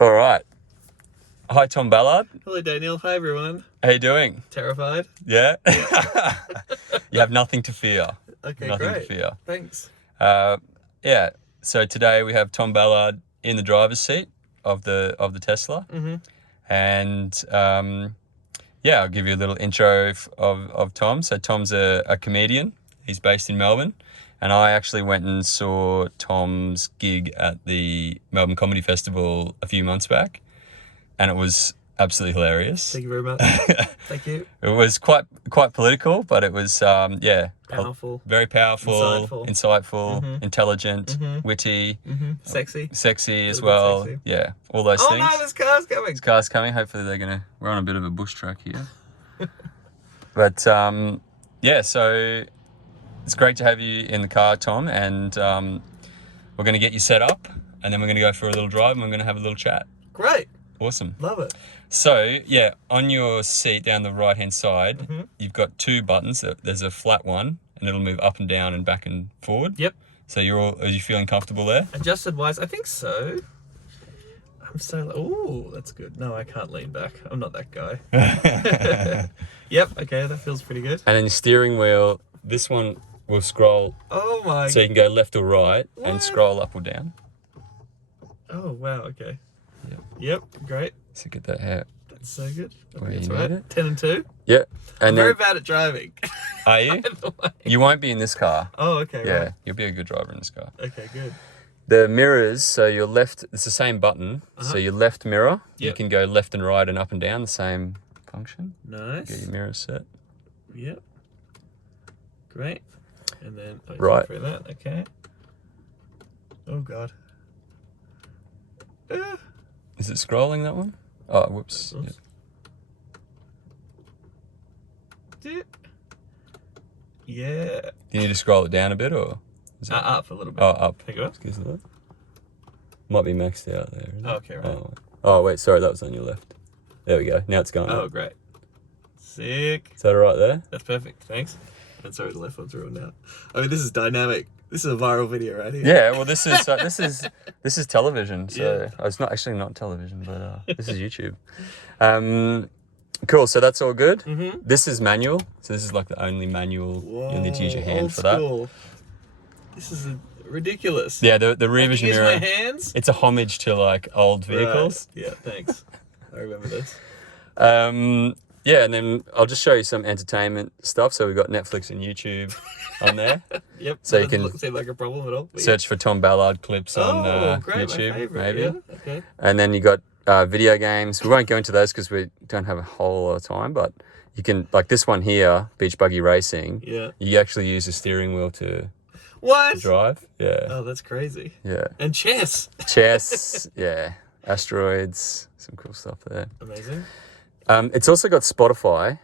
All right. Hi, Tom Ballard. Hello, Daniel. Hi, everyone. How you doing? Terrified? Yeah? You have nothing to fear. Okay, Nothing great. to fear. Thanks. Yeah. So today we have Tom Ballard in the driver's seat of the Tesla. Mm-hmm. And I'll give you a little intro of Tom. So Tom's a comedian. He's based in Melbourne. And I actually went and saw Tom's gig at the Melbourne Comedy Festival a few months back. And it was absolutely hilarious. Thank you very much. Thank you. It was quite political, but it was Powerful. very powerful, insightful, Mm-hmm. intelligent, Mm-hmm. witty, Mm-hmm. Sexy. as A little bit well. sexy. Yeah, all those Oh things. no, there's cars coming. There's cars coming. Hopefully we're on a bit of a bush track here. But so it's great to have you in the car, Tom, and we're going to get you set up, and then we're going to go for a little drive, and we're going to have a little chat. Great. Awesome. Love it. So, on your seat down the right-hand side, Mm-hmm. you've got two buttons. There's a flat one, and it'll move up and down and back and forward. Yep. So are you feeling comfortable there? Adjusted wise, I think so. I'm so... Ooh, that's good. No, I can't lean back. I'm not that guy. Yep. Okay, that feels pretty good. And then your steering wheel, this one will scroll, Oh my... so you can go left or right and What? scroll up or down. Oh, wow. Okay. Yep. Yep. Great. So get that out. That's so good. I Where think you that's right. need it. 10 and 2. Yep. I'm And very then, bad at driving. are you? By the way. You won't be in this car. Oh, okay. Yeah, Right. you'll be a good driver in this car. Okay, good. The mirrors, so your left, it's the same button. So your left mirror, you Yep. can go left and right and up and down, the same function. Nice. Get your mirrors set. Yep. Great. And then Right. For that. Okay. Oh God. Is it scrolling, that one? Oh, whoops. Oops. Yeah. Do you need to scroll it down a bit, or? Is it... Up a little bit. Oh, up. There you go. Excuse me. Might be maxed out there. Isn't it? Okay, right. Oh, wait, sorry, that was on your left. There we go. Now it's going Oh, up. great. Sick. Is that all right there? That's perfect. Thanks. And sorry, the left one's ruined now. I mean, this is dynamic. This is a viral video right here. Yeah. Well, this is television. So Yeah. it's not television, but this is YouTube. Cool. So that's all good. Mm-hmm. This is manual. So this is like the only manual. You'll need to use your hand old for that. school. This is ridiculous. Yeah. The rear I can vision use mirror. my hands. It's a homage to like old vehicles. Right. Yeah. Thanks. I remember this. And then I'll just show you some entertainment stuff. So we've got Netflix and YouTube on there. Yep. So you Doesn't can seem like a problem at all. But Search for Tom Ballard clips on great, YouTube, my favorite. maybe. Yeah. Okay. And then you got video games. We won't go into those because we don't have a whole lot of time, but you can, like this one here, Beach Buggy Racing. Yeah. You actually use the steering wheel to What? drive. Yeah. Oh, that's crazy. Yeah. And chess. Chess. Yeah. Asteroids. Some cool stuff there. Amazing. It's also got Spotify.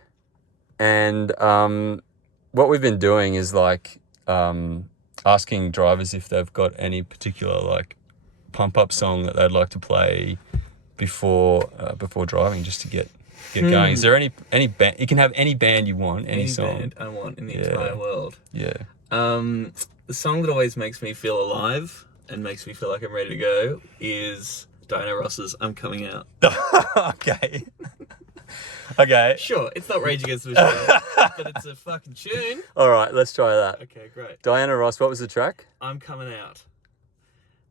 And what we've been doing is like asking drivers if they've got any particular like pump up song that they'd like to play before driving, just to get going. Is there any band? You can have any band you want, any song. Band I want in the entire world. Yeah. The song that always makes me feel alive and makes me feel like I'm ready to go is Diana Ross's "I'm Coming Out." Okay. Okay. Sure, it's not Rage Against the Machine, but it's a fucking tune. All right, let's try that. Okay, great. Diana Ross, what was the track? I'm Coming Out.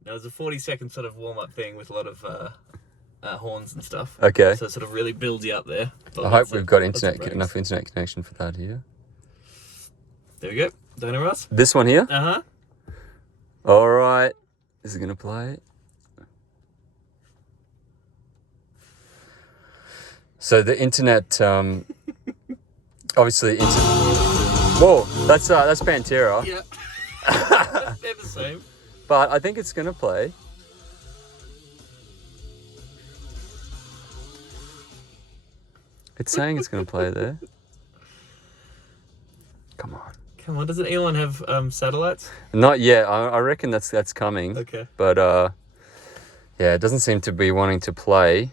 Now, there's a 40-second sort of warm-up thing with a lot of horns and stuff. Okay. So it sort of really builds you up there. I hope we've got enough internet connection for that here. There we go. Diana Ross. This one here? Uh-huh. All right. Is it going to play? So the internet, obviously, whoa, that's Pantera. Yeah. They're the same. But I think it's going to play. It's saying it's going to play there. Come on. Come on, doesn't Elon have satellites? Not yet. I reckon that's coming. Okay. But it doesn't seem to be wanting to play.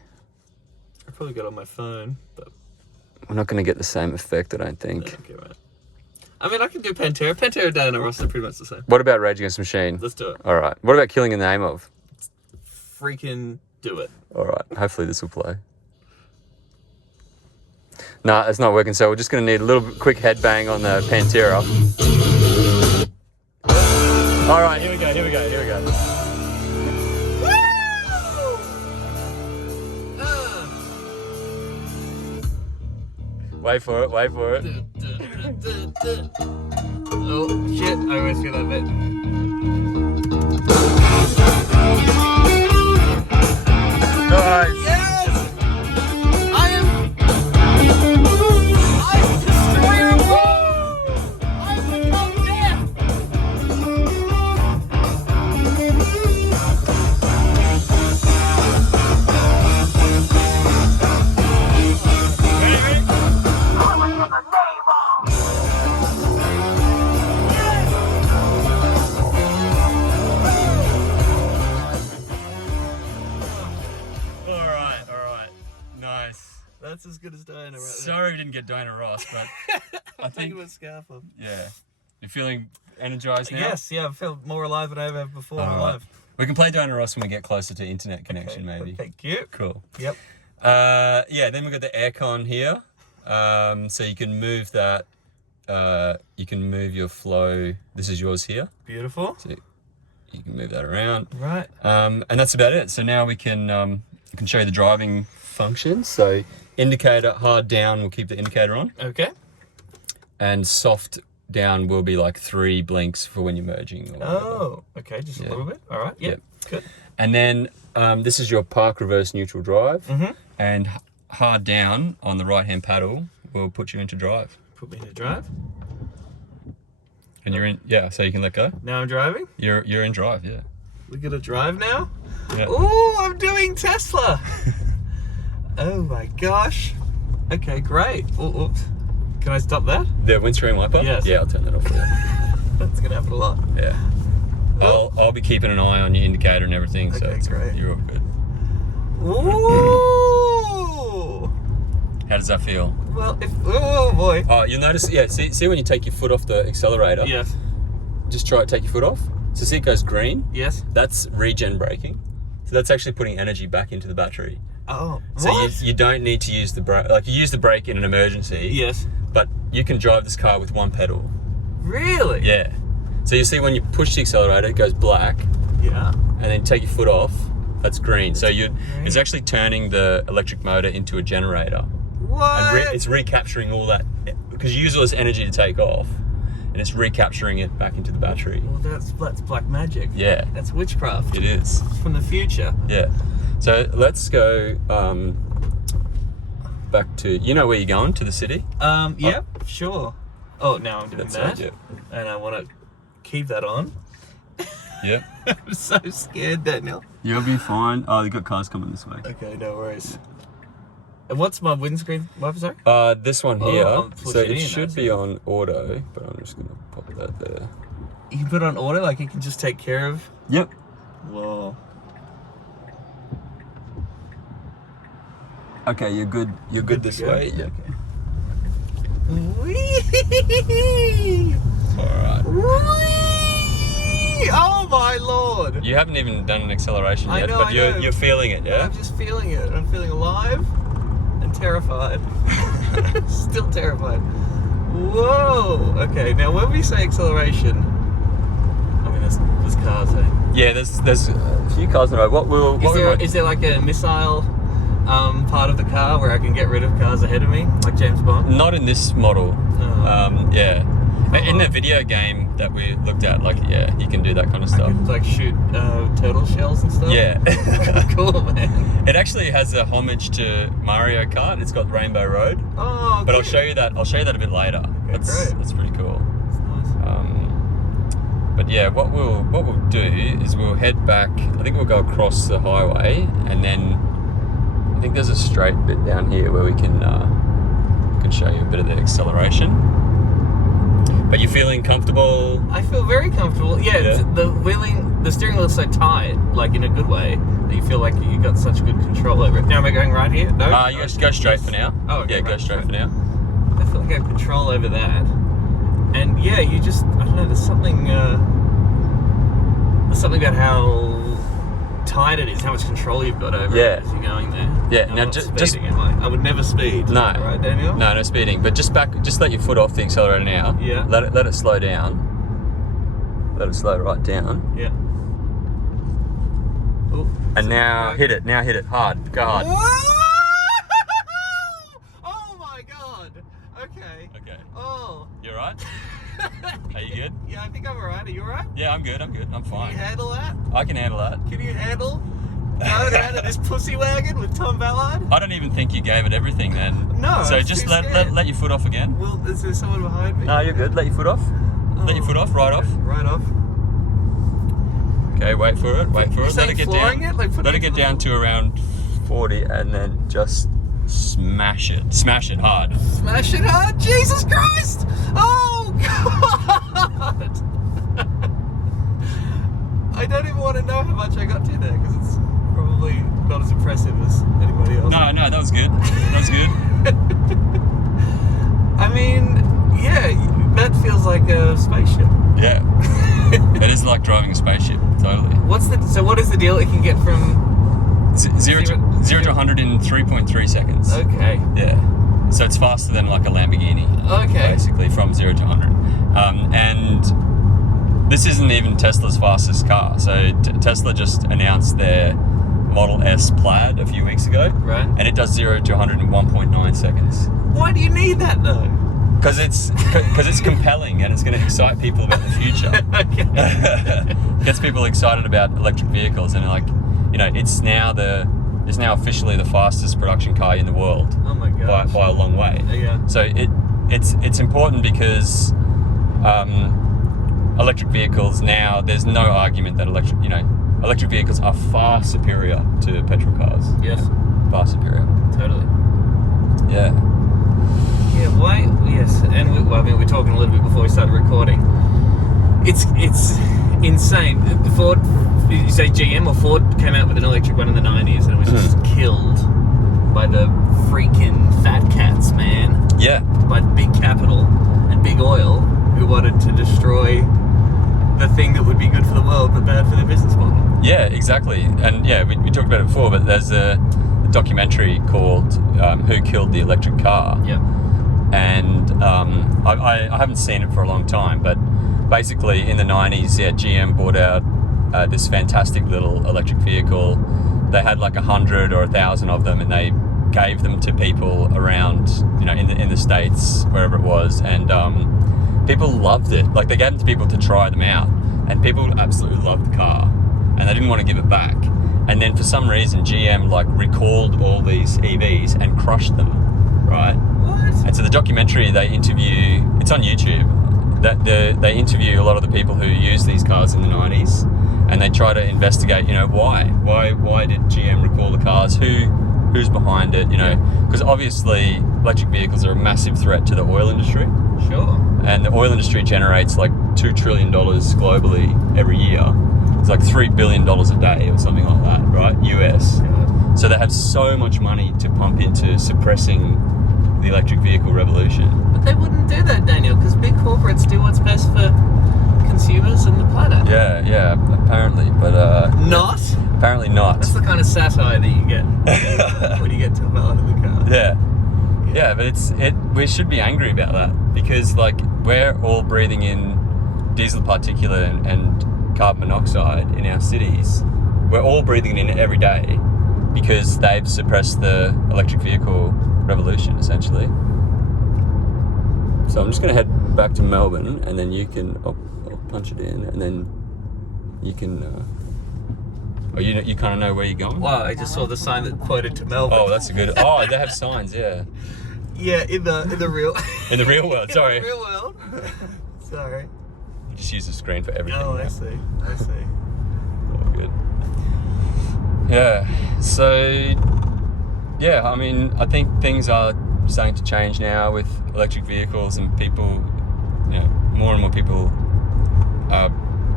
I probably got it on my phone, but We're not going to get the same effect, I don't think. okay, right. I mean, I can do Pantera. Pantera and Diana Ross are pretty much the same. What about Rage Against the Machine? Let's do it. All right. What about Killing in the Name of? Freaking Do it. All right. Hopefully this will play. Nah, it's not working. So we're just going to need a little quick headbang on the Pantera. All right. Here we go. Wait for it. Oh, shit. I always feel that bit. Nice. Yes! I'm destroyer of worlds! I've become death! That's as good as Diana right there. Sorry we didn't get Diana Ross, but I think it was scarf on. Yeah. You're feeling energized now? Yes, yeah, I feel more alive than I ever have before in my life. We can play Diana Ross when we get closer to internet connection, maybe. Thank you. Cool. Yep. Yeah, then we've got the aircon here. So you can move that. You can move your flow. This is yours here. Beautiful. So you can move that around. Right. And that's about it. So now we can show you the driving functions. So indicator, hard down will keep the indicator on. Okay. And soft down will be like 3 blinks for when you're merging. Or oh, okay, just a little bit. All right, yep. Good. And then this is your park reverse neutral drive. Mm-hmm. And hard down on the right-hand paddle will put you into drive. Put me into drive. And you're in, yeah, so you can let go. Now I'm driving? You're in drive, yeah. We're gonna drive now? Yeah. Ooh, I'm doing Tesla! Oh my gosh. Okay, great. Oh, oops. Can I stop that? The windscreen wiper? Yes. Yeah, I'll turn that off for you. That's gonna happen a lot. Yeah. I'll be keeping an eye on your indicator and everything, so okay, great. You're all good. Ooh! How does that feel? Well, oh boy. Oh, you'll notice, yeah, see when you take your foot off the accelerator? Yes. Just try to take your foot off. So see it goes green? Yes. That's regen braking. So that's actually putting energy back into the battery. Oh, so you don't need to use the brake. Like, you use the brake in an emergency. Yes. But you can drive this car with one pedal. Really? Yeah. So you see when you push the accelerator, it goes black. Yeah. And then take your foot off, that's green. So it's actually turning the electric motor into a generator. What? And it's recapturing all that, because you use all this energy to take off, and it's recapturing it back into the battery. Well, that's black magic. Yeah. That's witchcraft. It is. From the future. Yeah. So let's go back to, you know where you're going, to the city? Yep, sure. Oh, now I'm doing that. Yep. And I want to keep that on. Yep. I'm so scared, Daniel. You'll be fine. Oh, they've got cars coming this way. Okay, no worries. And what's my windscreen wiper, sorry? This one here. So it in, should be on auto, but I'm just going to pop that there. You can put it on auto, like it can just take care of? Yep. Whoa. Okay, you're good. You're good this way. Yeah. Whee! All right. Whee! Oh my lord! You haven't even done an acceleration yet, know, but you're feeling it, yeah? I'm just feeling it. I'm feeling alive and terrified. Still terrified. Whoa! Okay, now when we say acceleration, I mean there's cars there. Yeah, there's a few cars in a row. Is there like a missile part of the car where I can get rid of cars ahead of me, like James Bond? Not in this model. Oh. Yeah. In the video game that we looked at, like, yeah, you can do that kind of I stuff. can like shoot turtle shells and stuff? Yeah. Cool, man. It actually has a homage to Mario Kart. It's got Rainbow Road. Oh, okay. But I'll show you that a bit later. Okay, great. That's pretty cool. That's nice. But yeah, what we'll do is we'll head back. I think we'll go across the highway, and then I think there's a straight bit down here where we can show you a bit of the acceleration. But you're feeling comfortable? I feel very comfortable. Yeah. The steering wheel's so tight, like in a good way, that you feel like you got such good control over it. Now am I going right here? No. You go straight for now. Oh, okay, yeah, go straight for now. I feel like I have control over that. And yeah, you just, I don't know, there's something about how tight it is, how much control you've got over Yeah. it as you're going there. Yeah, I'm now not just speeding, am I? I would never speed. No. Right, Daniel? no speeding, but just let your foot off the accelerator now. Yeah. Let it slow down. Let it slow right down. Yeah. Ooh. And now hit it. Now hit it hard. Go hard. Oh my god. Okay. Okay. Oh. You alright? Are you good? Yeah, I think I'm alright. Are you alright? Yeah, I'm good. I'm Can fine. you handle that? I can handle that. Can you handle going around in this pussy wagon with Tom Ballard? I don't even think you gave it everything then. No, So I was just too let scared. your foot off again. Well, is there someone behind me? No, you're good. Let your foot off. Let your foot off. Right off. Right off. Okay, wait for it. Wait for You're it. Let saying it get flooring down. it? Like putting Let it it get to the down to around 40, and then just smash it. Smash it hard. Smash it hard? Jesus Christ! Oh, God! I don't even want to know how much I got to there, because it's probably not as impressive as anybody else. No, that was good. That was good. I mean, yeah, that feels like a spaceship. Yeah. It is like driving a spaceship. Totally. So what is the deal? It can get from... Zero to 100 in 3.3 seconds. Okay. Yeah. So it's faster than like a Lamborghini. Okay. Basically, from 0 to 100. And this isn't even Tesla's fastest car. So Tesla just announced their Model S Plaid a few weeks ago. Right. And it does 0 to 100 in 1.9 seconds. Why do you need that, though? Because it's compelling and it's going to excite people about the future. Okay. Gets people excited about electric vehicles, and like, you know, it's now officially the fastest production car in the world. Oh my god. By a long way. Yeah. So it's important because electric vehicles now, there's no argument that electric vehicles are far superior to petrol cars. Yes. Far superior. Totally. Yeah. Yeah, why? Yes, and we were talking a little bit before we started recording. It's insane. Ford, did you say GM or Ford came out with an electric one in the 90s and it was just killed by the freaking fat cats, man. Yeah. By big capital and big oil who wanted to destroy the thing that would be good for the world but bad for their business model. Yeah, exactly. And yeah, we talked about it before, but there's a documentary called Who Killed the Electric Car? Yeah. And I haven't seen it for a long time, but basically in the 90s, yeah, GM bought out this fantastic little electric vehicle. They had like 100 or 1,000 of them, and they gave them to people around, you know, in the States, wherever it was, and people loved it. Like, they gave them to people to try them out, and people absolutely loved the car, and they didn't want to give it back. And then for some reason, GM like recalled all these EVs and crushed them, right? What? And so the documentary, they interview, it's on YouTube, they interview a lot of the people who used these cars in the 90s, and they try to investigate, you know, why did GM recall the cars, who's behind it, you know, because obviously electric vehicles are a massive threat to the oil industry. Sure. And the oil industry generates like $2 trillion globally every year. It's like $3 billion a day or something like that, right? US. God. So they have so much money to pump into suppressing the electric vehicle revolution. But they wouldn't do that, Daniel, because big corporates do what's best for consumers and the planet. Yeah, apparently, but Not? apparently not. That's the kind of satire that you get when you get to a Ballard in the car. Yeah, but we should be angry about that, because like we're all breathing in diesel particulate and carbon monoxide in our cities. We're all breathing it in every day because they've suppressed the electric vehicle revolution, essentially. So I'm just going to head back to Melbourne, and then you can I'll punch it in, and then you can you kind of know where you're going. Wow, I just saw the sign that pointed to Melbourne. Oh, that's a good. Oh, they have signs, yeah. Yeah, in the real In the real world, sorry. In the real world. Sorry. You just use the screen for everything. Oh, I now. see. Oh, good. Yeah. So, yeah, I mean, I think things are starting to change now with electric vehicles, and people, you know, more and more people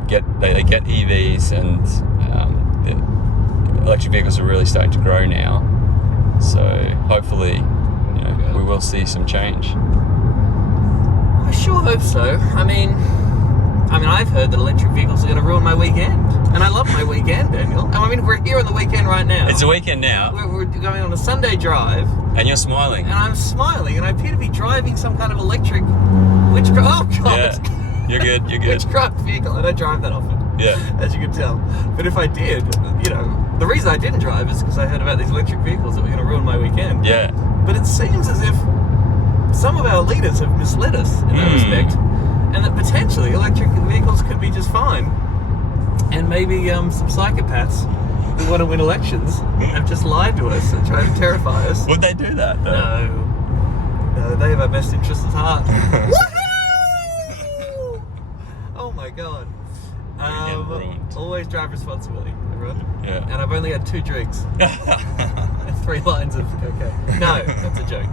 get EVs, and the electric vehicles are really starting to grow now. So hopefully, you know, we will see some change. I sure hope so. I mean, I've heard that electric vehicles are going to ruin my weekend. And I love my weekend, Daniel. I mean, we're here on the weekend right now. It's a weekend now. We're going on a Sunday drive. And you're smiling. And I'm smiling, and I appear to be driving some kind of electric witchcraft. Oh, God. Yeah. You're good. Witchcraft vehicle. I don't drive that often. Yeah. As you can tell. But if I did, the reason I didn't drive is because I heard about these electric vehicles that were going to ruin my weekend. Yeah. But it seems as if some of our leaders have misled us in that respect, and that potentially electric vehicles could be just fine. And maybe some psychopaths who want to win elections have just lied to us and tried to terrify us. Would they do that, though? No, they have our best interests at heart. Oh my God. Always drive responsibly, everyone. Yeah. And I've only had 2 drinks. And 3 lines of cocaine. No, that's a joke.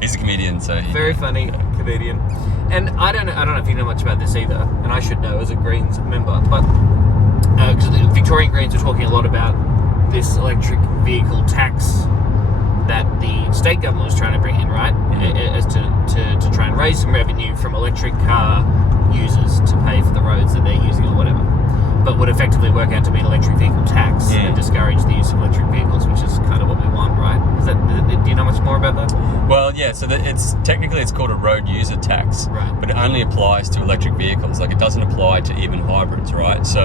He's a comedian, so Very funny comedian. And I don't know if you know much about this either, and I should know as a Greens member, but because the Victorian Greens are talking a lot about this electric vehicle tax that the state government was trying to bring in, right? As to try and raise some revenue from electric car users to pay for the roads that they're using or whatever. But would effectively work out to be an electric vehicle tax and discourage the use of electric vehicles, which is kind of what we want, right? Do you know much more about that? Well, yeah. So it's technically called a road user tax, Right. but it only applies to electric vehicles. Like it doesn't apply to even hybrids, right? So,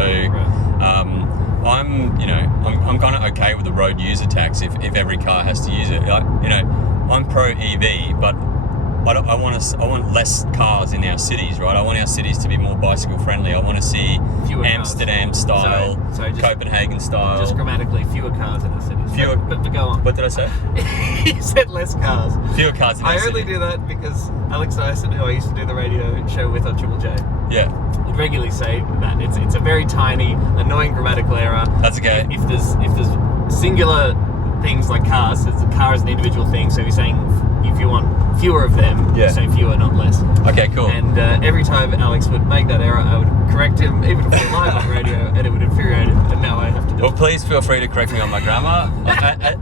I'm kind of okay with the road user tax if every car has to use it. I'm pro EV, but I want less cars in our cities, right? I want our cities to be more bicycle friendly. I want to see Fewer Amsterdam cars. style, Sorry, Copenhagen style. Just grammatically, fewer cars in the cities. Fewer- But go on. What did I say? You said less cars. Fewer cars in our I city. only do that because Alex Dyson, who I used to do the radio show with on Triple J, Yeah, would regularly say that it's a very tiny, annoying grammatical error. that's okay. If there's singular things like cars, the car is an individual thing. So you're saying if you want fewer of them, Yeah. you say fewer, not less. Okay, cool. And every time Alex would make that error, I would correct him, even if we were live on radio, and it would infuriate him. And now I have to do Well, it. please feel free to correct me on my grammar.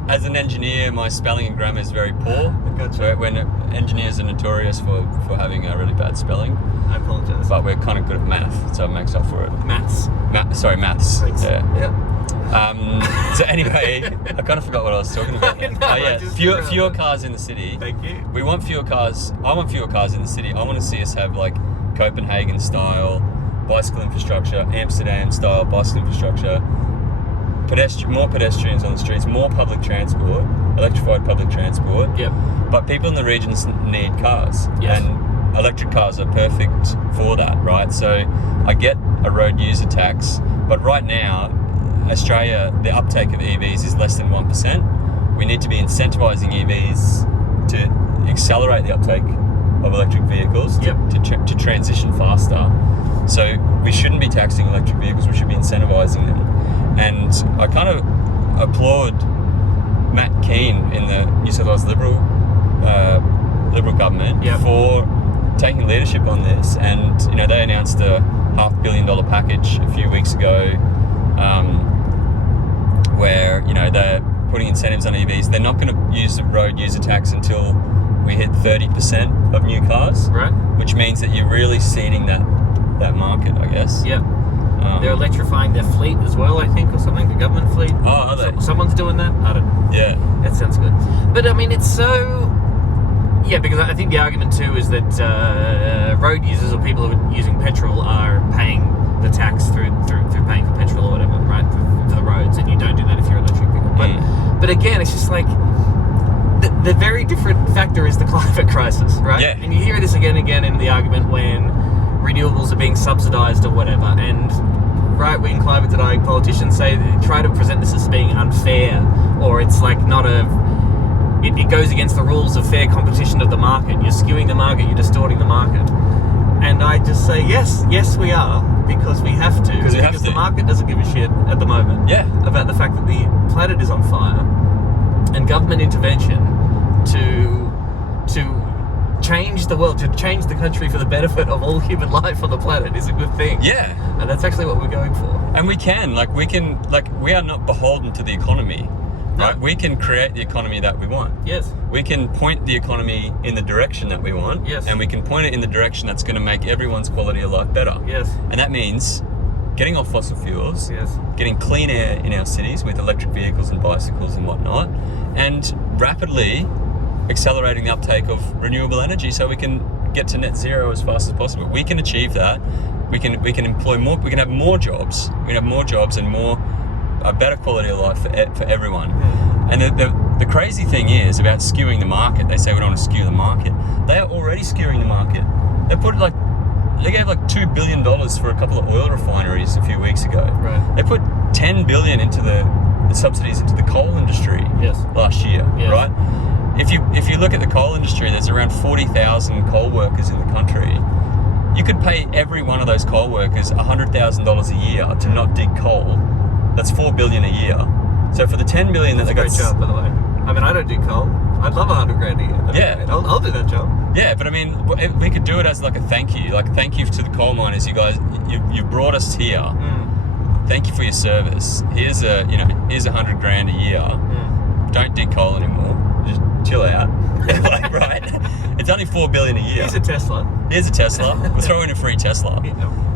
As an engineer, my spelling and grammar is very poor. Gotcha. When engineers are notorious for having a really bad spelling, I apologise. but we're kind of good at math, so it makes up for it. Maths. Maths. Thanks. Yeah. Yeah. So anyway, I kind of forgot what I was talking about. I know, Oh yeah, I just fewer figured out that. cars in the city. Thank you. We want fewer cars. I want fewer cars in the city. I want to see us have like Copenhagen style bicycle infrastructure, Amsterdam style bicycle infrastructure, more pedestrians on the streets, more public transport, electrified public transport. Yep. But people in the regions need cars, Yes. and electric cars are perfect for that, right? So I get a road user tax, but right now, Australia, the uptake of EVs is less than 1%. We need to be incentivizing EVs to accelerate the uptake of electric vehicles to transition faster. So we shouldn't be taxing electric vehicles, we should be incentivizing them. And I kind of applaud Matt Keane in the New South Wales Liberal government for taking leadership on this. And they announced a $500 million package a few weeks ago, where they're putting incentives on EVs. They're not going to use the road user tax until we hit 30% of new cars, Right. which means that you're really seeding that market, I guess. Yeah. They're electrifying their fleet as well, I think, or something. The government fleet. Oh, are they? Someone's doing that. I don't know. Yeah. That sounds good. But I mean, it's so. Yeah, because I think the argument too is that road users or people who are using petrol are paying the tax through paying for petrol or whatever, right, for the roads, and you don't do that if you're an electric vehicle. But again, it's just like the very different factor is the climate crisis, right? Yeah. And you hear this again and again in the argument when renewables are being subsidised or whatever, and right-wing climate denying politicians try to present this as being unfair, or it's like not it goes against the rules of fair competition of the market. You're skewing the market, you're distorting the market. And I just say, yes, we are, because we have to. Because the market doesn't give a shit at the moment about the fact that the planet is on fire, and government intervention to change the world, to change the country for the benefit of all human life on the planet is a good thing. Yeah. And that's actually what we're going for. And we are not beholden to the economy. Right? We can create the economy that we want. Yes. We can point the economy in the direction that we want. Yes. And we can point it in the direction that's going to make everyone's quality of life better. Yes. And that means getting off fossil fuels, Yes. getting clean air in our cities with electric vehicles and bicycles and whatnot, and rapidly accelerating the uptake of renewable energy so we can get to net zero as fast as possible. We can achieve that. We can employ more. We can have more jobs. We can have more jobs and a better quality of life for everyone. And the crazy thing is about skewing the market. They say we don't want to skew the market. They are already skewing the market. They gave like $2 billion for a couple of oil refineries a few weeks ago. Right. They put $10 billion into the subsidies into the coal industry last year, right? If you look at the coal industry, there's around 40,000 coal workers in the country. You could pay every one of those coal workers $100,000 a year to not dig coal. That's $4 billion a year. So for the $10 billion that they got, great job, by the way. I mean, I don't do coal. I'd love $100,000 a year. Yeah, I'll do that job. Yeah, but I mean, we could do it as like a thank you to the coal miners. You guys, you brought us here. Thank you for your service. Here's $100,000 a year. Don't dig coal anymore. Just chill out. Like, right? It's only $4 billion a year. Here's a Tesla. We'll throw in a free Tesla.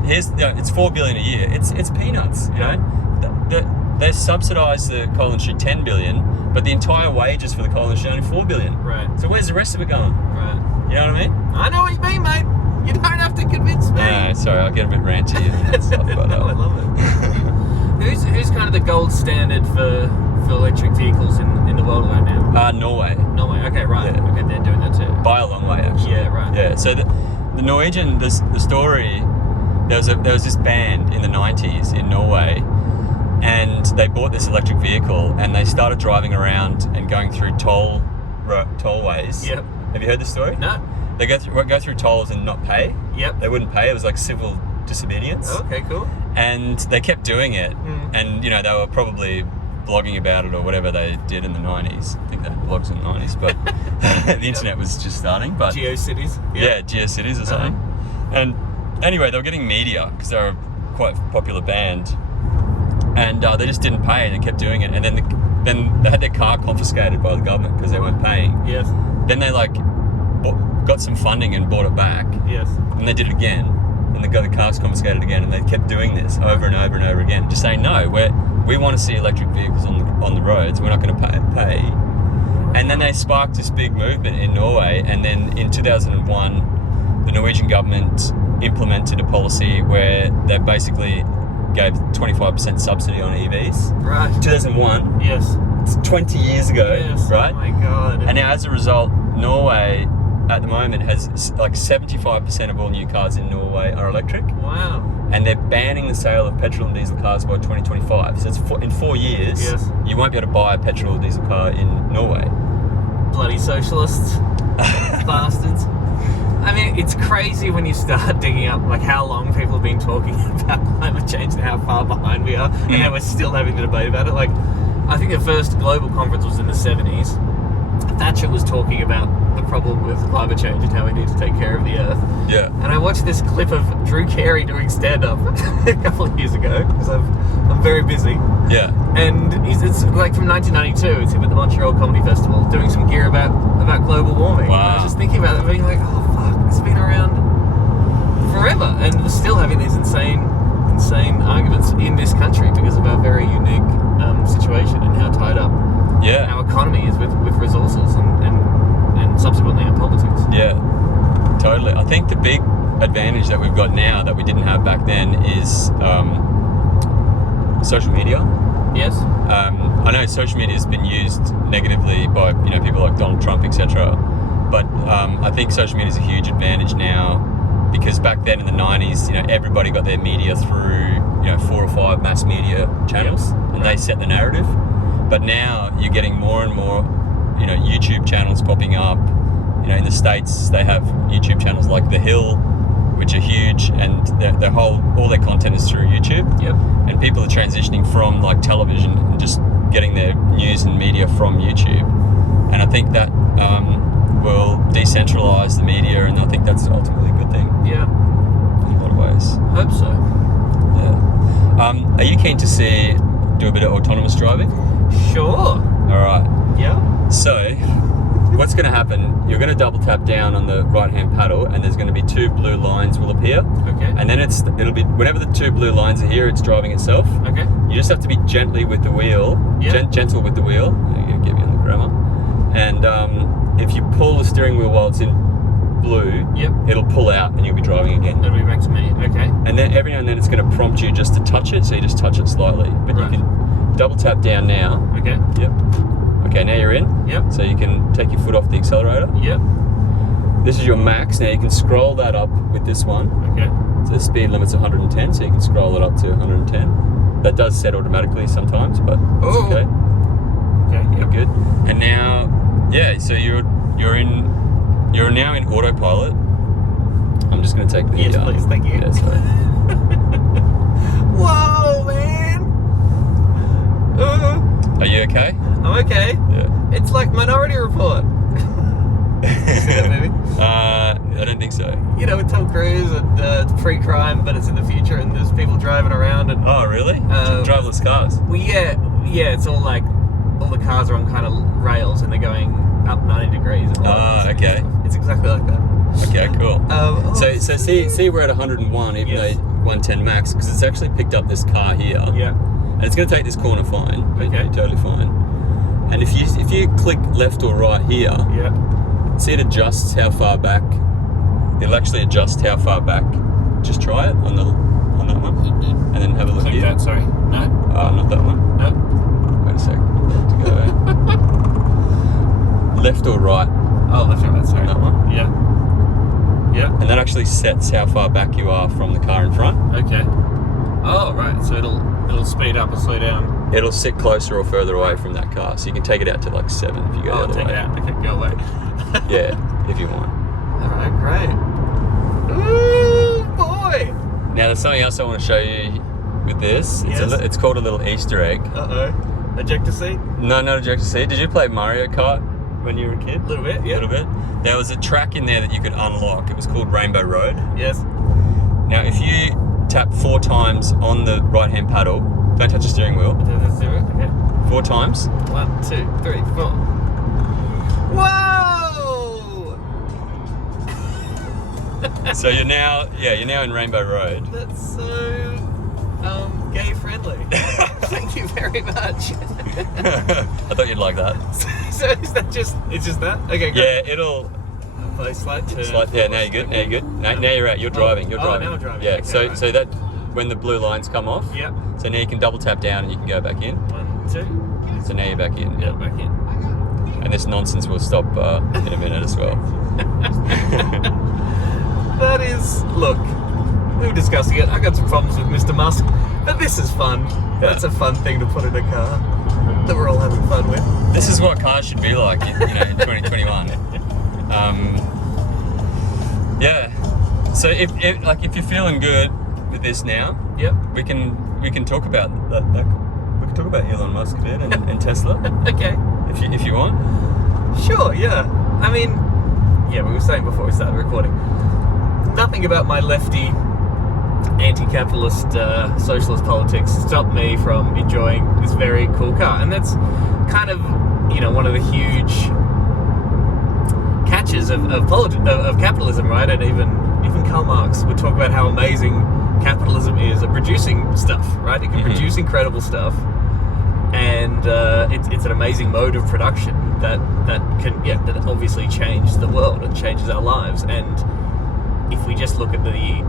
It's $4 billion a year. It's peanuts. You know, they subsidise the coal industry $10 billion, but the entire wages for the coal industry are only $4 billion. Right. So where's the rest of it going? Right. You know what I mean? I know what you mean, mate. You don't have to convince me. No, sorry, I'll get a bit ranty and stuff. But, no, I love it. Who's kind of the gold standard for electric vehicles in the world right now? Norway. Norway. Okay, right. Yeah. Okay, they're doing that too. By a long way, actually. Yeah, right. Yeah. So the Norwegian, the story, there was this band in the 90s in Norway, and they bought this electric vehicle and they started driving around and going through tollways. Yep. Have you heard this story? No. They go through tolls and not pay. Yep. They wouldn't pay. It was like civil disobedience. Okay, cool. And they kept doing it, and they were probably blogging about it or whatever they did in the 90s. I think they had blogs in the 90s, but the internet was just starting. But GeoCities. Yeah, GeoCities or something. And anyway, they were getting media because they were a quite popular band, and they just didn't pay. They kept doing it, and then they had their car confiscated by the government because they weren't paying. Yes. Then they got some funding and bought it back. Yes. And they did it again, and they got the cars confiscated again, and they kept doing this over and over and over again, just saying no, we want to see electric vehicles on the roads. We're not going to pay. And then they sparked this big movement in Norway, and then in 2001, the Norwegian government implemented a policy where they basically gave 25% subsidy on EVs. Right. 2001. Yes. It's 20 years ago. Yes. Right? Oh my God. And now as a result, Norway at the moment has like 75% of all new cars in Norway are electric. Wow. And they're banning the sale of petrol and diesel cars by 2025. So it's in 4 years, you won't be able to buy a petrol or diesel car in Norway. Bloody socialists. Bastards. I mean, it's crazy when you start digging up like how long people have been talking about climate change and how far behind we are, and how we're still having the debate about it. Like, I think the first global conference was in the 70s. Thatcher was talking about the problem with climate change and how we need to take care of the earth. Yeah. And I watched this clip of Drew Carey doing stand-up a couple of years ago because I'm very busy. Yeah. And it's like from 1992. It's him at the Montreal Comedy Festival doing some gear about global warming. Wow. And I was just thinking about it, being like, oh fuck, it's been around forever, and we're still having these insane arguments in this country because of our very unique situation and how tied up our economy is with resources and subsequently our politics. Yeah, totally. I think the big advantage that we've got now that we didn't have back then is social media. Yes. I know social media has been used negatively by people like Donald Trump, etc. But I think social media is a huge advantage now because back then in the 90s, everybody got their media through 4 or 5 mass media channels, and they set the narrative. But now you're getting more and more, YouTube channels popping up. In the States, they have YouTube channels like The Hill, which are huge, and all their content is through YouTube. Yep. And people are transitioning from like television and just getting their news and media from YouTube. And I think that will decentralize the media, and I think that's ultimately a good thing. Yeah. In a lot of ways. Hope so. Yeah. Are you keen to do a bit of autonomous driving? Sure. All right. Yeah. So, what's going to happen, you're going to double tap down on the right-hand paddle, and there's going to be 2 blue lines will appear. Okay. And then it'll be, whenever the 2 blue lines are here, it's driving itself. Okay. You just have to be gently with the wheel, gentle with the wheel. I'm going to give you the grammar. And if you pull the steering wheel while it's in blue, it'll pull out and you'll be driving again. It'll be back to me. Okay. And then every now and then it's going to prompt you just to touch it, so you just touch it slightly. But you can double tap down now. Okay. Yep. Okay, now you're in. Yep. So you can take your foot off the accelerator. Yep. This is your max. Now you can scroll that up with this one. Okay. So the speed limit's 110, so you can scroll it up to 110. That does set automatically sometimes, but it's okay. Okay. You're good. And now, so you're now in autopilot. I'm just going to take the. Yes, please. Thank you. Yeah, sorry. Whoa, man. Are you okay? I'm okay. Yeah. It's like Minority Report. You see that movie? I don't think so. You know, with Tom Cruise and it's pre-crime, but it's in the future, and there's people driving around and. Oh, really? Driverless cars. Well, yeah. It's all like all the cars are on kind of rails, and they're going up 90 degrees. Okay. It's exactly like that. Okay, cool. So see, we're at 101, even though 110 max, because it's actually picked up this car here. Yeah. And it's going to take this corner fine. Okay. Totally fine. And if you click left or right here, see it adjusts how far back. It'll actually adjust how far back. Just try it on that one, and then have a look Click here. that. Sorry. No. Not that one. No. Wait a sec. To go left or right. Oh, left or right. Sorry. That one. Yeah. Yeah. And that actually sets how far back you are from the car in front. Okay. Oh, right. So it'll speed up or slow down. It'll sit closer or further away from that car, so you can take it out to like 7 if you go the other way. Take it out. Okay, go away. Yeah, if you want. All right, great. Ooh, boy. Now there's something else I want to show you with this. It's called a little Easter egg. Ejector seat? No, not ejector seat. Did you play Mario Kart when you were a kid? A little bit, yeah. A little bit. There was a track in there that you could unlock. It was called Rainbow Road. Yes. Now if you tap 4 times on the right-hand paddle, don't touch the steering wheel. Let's do it. Okay. 4 times. 1, 2, 3, 4. Whoa! So you're now in Rainbow Road. That's so gay friendly. Thank you very much. I thought you'd like that. So is that just that? Okay, great. Yeah, it'll. Play slight turn. Yeah, now you're good. Now you're good. Now you're out. You're driving. You're driving. Now I'm driving. Yeah. Okay, So that when the blue lines come off. Yep. So now you can double tap down and you can go back in. 1, 2. So now you're back in. Yeah, back in. And this nonsense will stop in a minute as well. That is, look, we were discussing it. I got some problems with Mr. Musk, but this is fun. That's a fun thing to put in a car that we're all having fun with. This is what cars should be like, in 2021. Yeah. So if you're feeling good with this now, we can talk about that. We can talk about Elon Musk a bit and Tesla. Okay. If you want. Sure. Yeah. I mean, we were saying before we started recording, nothing about my lefty, anti-capitalist, socialist politics stopped me from enjoying this very cool car, and that's kind of one of the huge catches of capitalism, right? And even Karl Marx would talk about how amazing capitalism is at producing stuff, right? It can produce incredible stuff, and it's an amazing mode of production that obviously change the world and changes our lives. And if we just look at the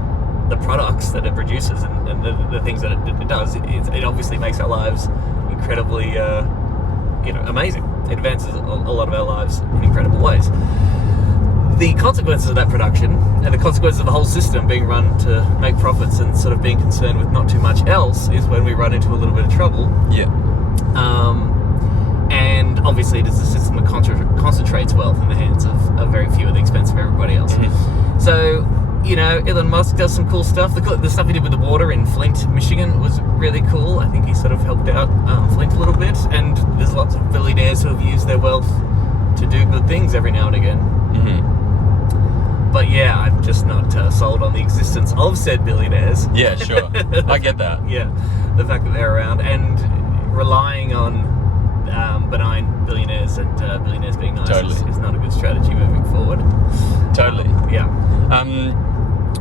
products that it produces and the things that it does, it obviously makes our lives incredibly amazing. It advances a lot of our lives in incredible ways. The consequences of that production and the consequences of the whole system being run to make profits and sort of being concerned with not too much else is when we run into a little bit of trouble. Yeah. And obviously it is a system that concentrates wealth in the hands of very few at the expense of everybody else. Mm-hmm. So, Elon Musk does some cool stuff. The stuff he did with the water in Flint, Michigan was really cool. I think he sort of helped out Flint a little bit. And there's lots of billionaires who have used their wealth to do good things every now and again. Mm-hmm. But yeah, I'm just not sold on the existence of said billionaires. Yeah, sure. I get that. Yeah, the fact that they're around and relying on benign billionaires and billionaires being nice Totally. is not a good strategy moving forward. Totally. Yeah.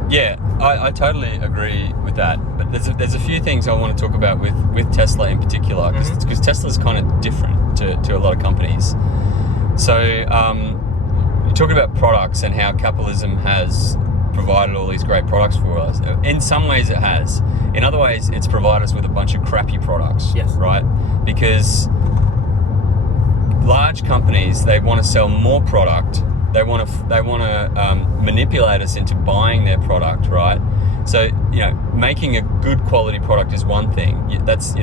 Yeah, I totally agree with that. But there's a few things I want to talk about with Tesla in particular, because Tesla's kind of different to a lot of companies. So you're talking about products and how capitalism has provided all these great products for us. In some ways it has. In other ways it's provided us with a bunch of crappy products. Yes. Right? Because large companies, they want to sell more product. They want to manipulate us into buying their product, right? So, making a good quality product is one thing. That's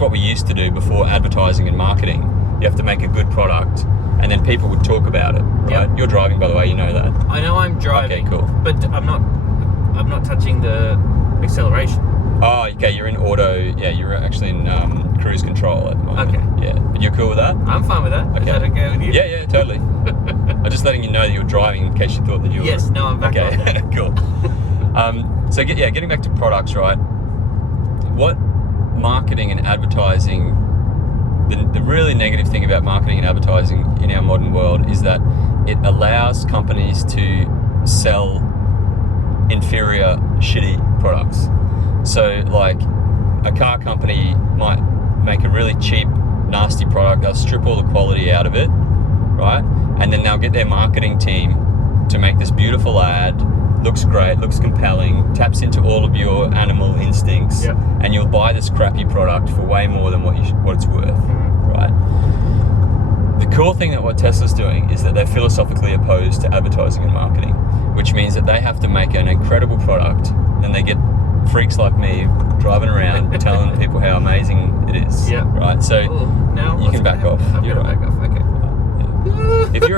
what we used to do before advertising and marketing. You have to make a good product, and then people would talk about it, right? Yep. You're driving, by the way, you know that. I know I'm driving. Okay, cool. But I'm not touching the acceleration. Oh, okay. You're in auto. Yeah, you're actually in cruise control at the moment. Okay. Yeah, but you're cool with that? I'm fine with that. Okay. Is that okay with you? Yeah, totally. I'm just letting you know that you're driving in case you thought that you were. Yes. No, I'm back on that. Cool. So getting back to products, right? What marketing and advertising? The really negative thing about marketing and advertising in our modern world is that it allows companies to sell inferior, shitty products. So, like, a car company might make a really cheap, nasty product. They'll strip all the quality out of it, right? And then they'll get their marketing team to make this beautiful ad. Looks great, looks compelling, taps into all of your animal instincts, yep. And you'll buy this crappy product for way more than what it's worth, right? The cool thing that what Tesla's doing is that they're philosophically opposed to advertising and marketing, which means that they have to make an incredible product, and they get freaks like me driving around telling people how amazing it is, right? So now you can back off. I'm gonna back off. Okay. If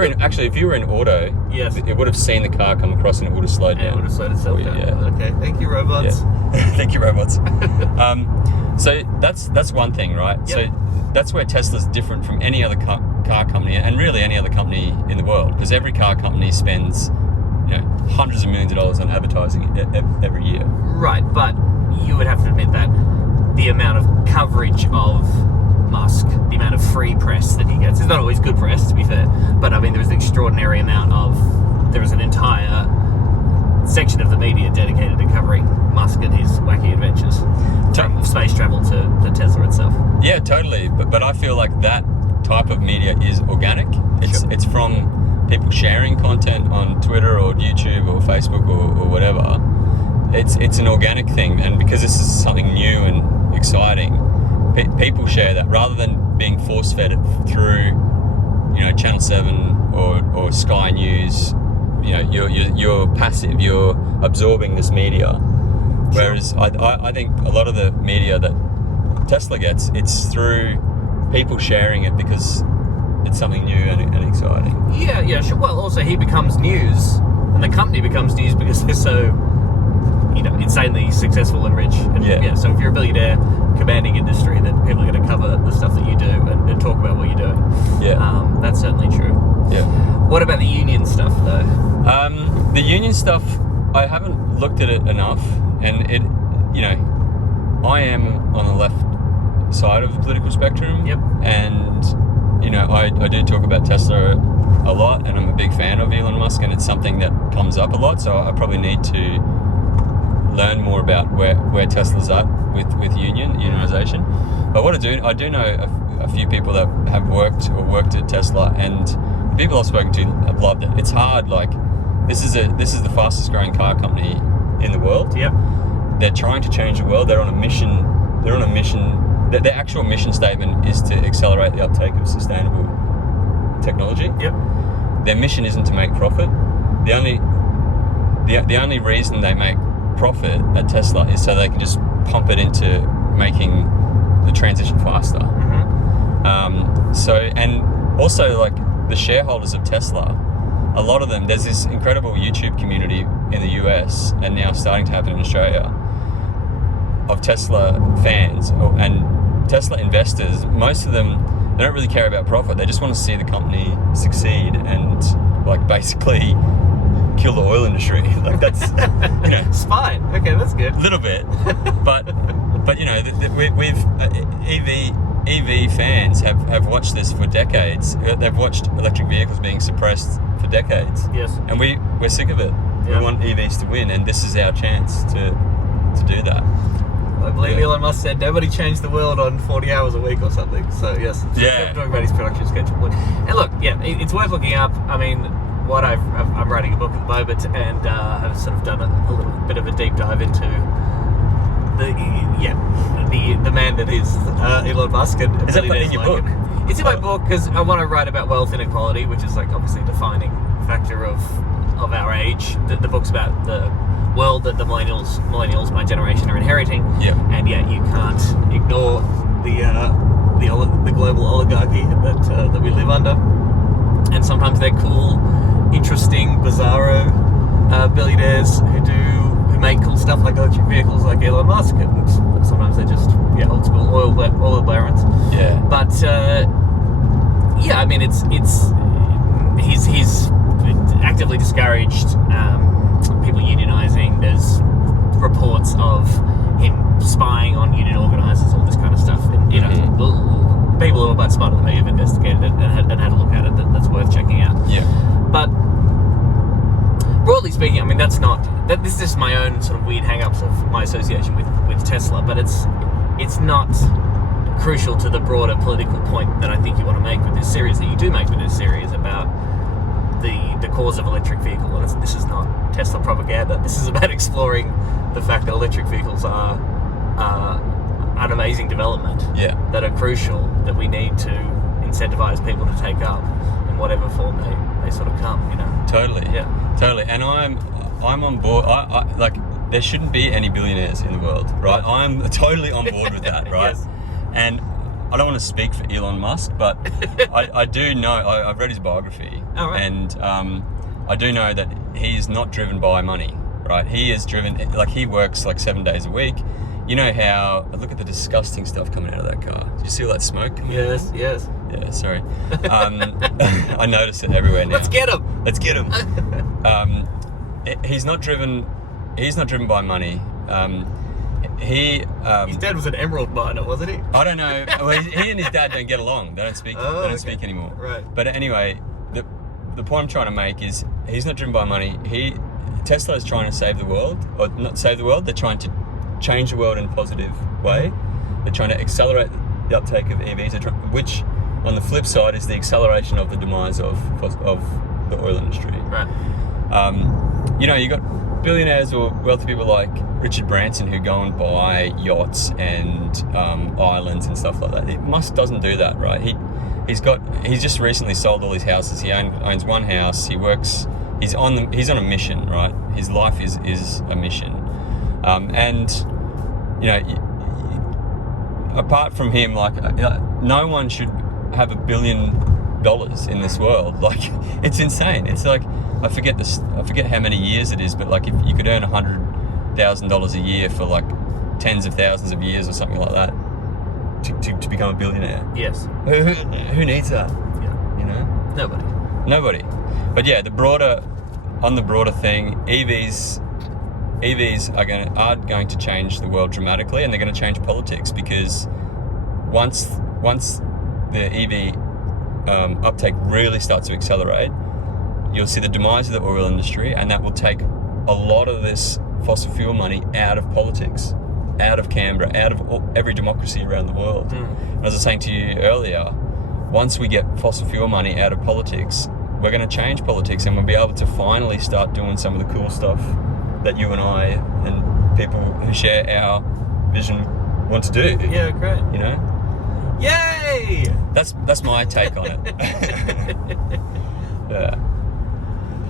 you were in auto, yes, it would have seen the car come across and it would have slowed down. It would have slowed itself down. Yeah. Okay, thank you, robots. Yeah. Thank you, robots. So that's one thing, right? Yep. So that's where Tesla's different from any other car company, and really any other company in the world, because every car company spends hundreds of millions of dollars on advertising every year. Right, but you would have to admit that the amount of coverage of Musk, the amount of free press that he gets, it's not always good press, to be fair, but I mean, there's an extraordinary amount of, there is an entire section of the media dedicated to covering Musk and his wacky adventures, from space travel to Tesla itself. Yeah, totally, but I feel like that type of media is organic. It's from people sharing content on Twitter or YouTube or Facebook or whatever. It's an organic thing, and because this is something new and exciting, people share that rather than being force-fed through, Channel 7 or Sky News. You're passive. You're absorbing this media. Whereas I think a lot of the media that Tesla gets, it's through people sharing it because it's something new and exciting. Yeah, sure. Well, also he becomes news, and the company becomes news because they're so, insanely successful and rich. And so if you're a billionaire, commanding industry, then people are going to cover the stuff that you do and talk about what you're doing. Yeah. That's certainly true. Yeah. What about the union stuff, though? The union stuff, I haven't looked at it enough, and I am on the left side of the political spectrum. Yep. And I do talk about Tesla a lot, and I'm a big fan of Elon Musk, and it's something that comes up a lot, so I probably need to learn more about where Tesla's at with unionization. But what I do know a few people that have worked at Tesla, and the people I've spoken to have loved it. It's hard, like this is the fastest growing car company in the world. Yep. They're trying to change the world. They're on a mission. Their actual mission statement is to accelerate the uptake of sustainable technology. Yep. Their mission isn't to make profit. The only reason they make profit at Tesla is so they can just pump it into making the transition faster. And also, like, the shareholders of Tesla, a lot of them, there's this incredible YouTube community in the US, and now starting to happen in Australia, of Tesla fans and Tesla investors. Most of them, they don't really care about profit. They just want to see the company succeed and, like, basically kill the oil industry. Like, that's Spite. Okay, that's good. A little bit, but we've EV fans have watched this for decades. They've watched electric vehicles being suppressed for decades. Yes. And we're sick of it. Yeah. We want EVs to win, and this is our chance to do that. I believe Elon Musk said nobody changed the world on 40 hours a week or something. So yes, Yeah. talking about his production schedule. And look, yeah, it's worth looking up. I mean, what I'm writing a book at the moment, and I've sort of done a little bit of a deep dive into the man that is Elon Musk. And Is that in your book? It's in my book because I want to write about wealth inequality, which is like obviously a defining factor of our age. The book's about the world that the millennials, my generation, are inheriting. Yeah. And yet you can't ignore the global oligarchy that we live under. And sometimes they're cool, interesting, bizarro billionaires who make cool stuff like electric vehicles, like Elon Musk, and sometimes they're just old school oil barons. Yeah. But I mean, he's actively discouraged people unionizing. There's reports of him spying on union organizers, all this kind of stuff. And people who are about smarter than me have investigated it and had a look at it. That's worth checking out. Yeah. But broadly speaking, I mean, this is just my own sort of weird hang-ups of my association with Tesla, but it's not crucial to the broader political point that I think you want to make with this series, that you do make with this series, about the cause of electric vehicle. And this is not Tesla propaganda. This is about exploring the fact that electric vehicles are an amazing development that are crucial, that we need to incentivize people to take up in whatever form they sort of come, Totally. Yeah. Totally. And I'm on board. I like, there shouldn't be any billionaires in the world, right? I'm totally on board with that, right? Yes. And I don't want to speak for Elon Musk, but I do know, I've read his biography. Oh, right. And I do know that he's not driven by money, right? He is driven, like, he works like 7 days a week. You know how, look at the disgusting stuff coming out of that car. Did you see all that smoke coming out? Yes. Yeah, sorry. I notice it everywhere now. Let's get him. He's not driven by money. His dad was an emerald miner, wasn't he? I don't know. Well, he and his dad don't get along. They don't speak. They don't speak anymore. Right. But anyway, the point I'm trying to make is he's not driven by money. Tesla is trying to save the world, or not save the world. They're trying to change the world in a positive way. They're trying to accelerate the uptake of EVs, which, on the flip side, is the acceleration of the demise of the oil industry. Right. You got billionaires or wealthy people like Richard Branson who go and buy yachts and islands and stuff like that. Musk doesn't do that, right? He's just recently sold all his houses. He owns one house. He's on a mission, right? His life is a mission. Apart from him, like, no one should have $1 billion in this world. Like, it's insane. It's like, I forget how many years it is, but like, if you could earn $100,000 a year for like tens of thousands of years or something like that to become a billionaire. Yes. Who needs that? Yeah. Nobody. But yeah, the broader thing, EVs are going to change the world dramatically, and they're going to change politics, because once the EV uptake really starts to accelerate, you'll see the demise of the oil industry, and that will take a lot of this fossil fuel money out of politics, out of Canberra, out of every democracy around the world. As I was saying to you earlier, once we get fossil fuel money out of politics, we're going to change politics, and we'll be able to finally start doing some of the cool stuff that you and I and people who share our vision want to do. Yeah, great. Yay! That's my take on it. Yeah.